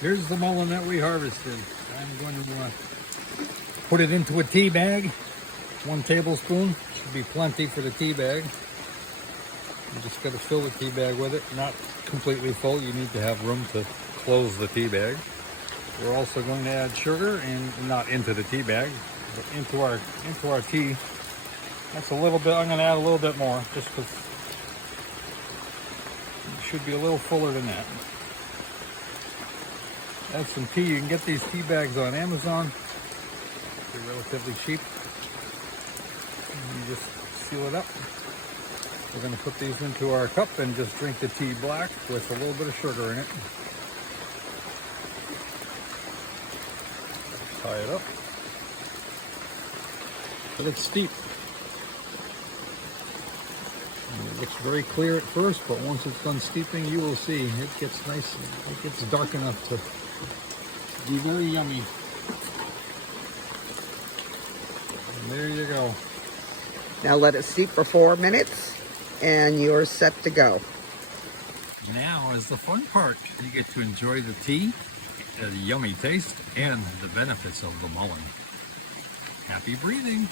Here's the mullein that we harvested. I'm going to put it into a tea bag. 1 tablespoon should be plenty for the tea bag. You just got to fill the tea bag with it. Not completely full. You need to have room to close the tea bag. We're also going to add sugar, and not into the tea bag, but into our tea. That's a little bit. I'm going to add a little bit more, just because it should be a little fuller than that. Add some tea. You can get these tea bags on Amazon. They're relatively cheap. And you just seal it up. We're going to put these into our cup and just drink the tea black with a little bit of sugar in it. Tie it up. Let it steep. And it looks very clear at first, but once it's done steeping, you will see it gets nice. It gets dark enough to be very yummy. And there you go. Now let it steep for 4 minutes and you're set to go. Now is the fun part. You get to enjoy the tea, the yummy taste, and the benefits of the mullein. Happy breathing!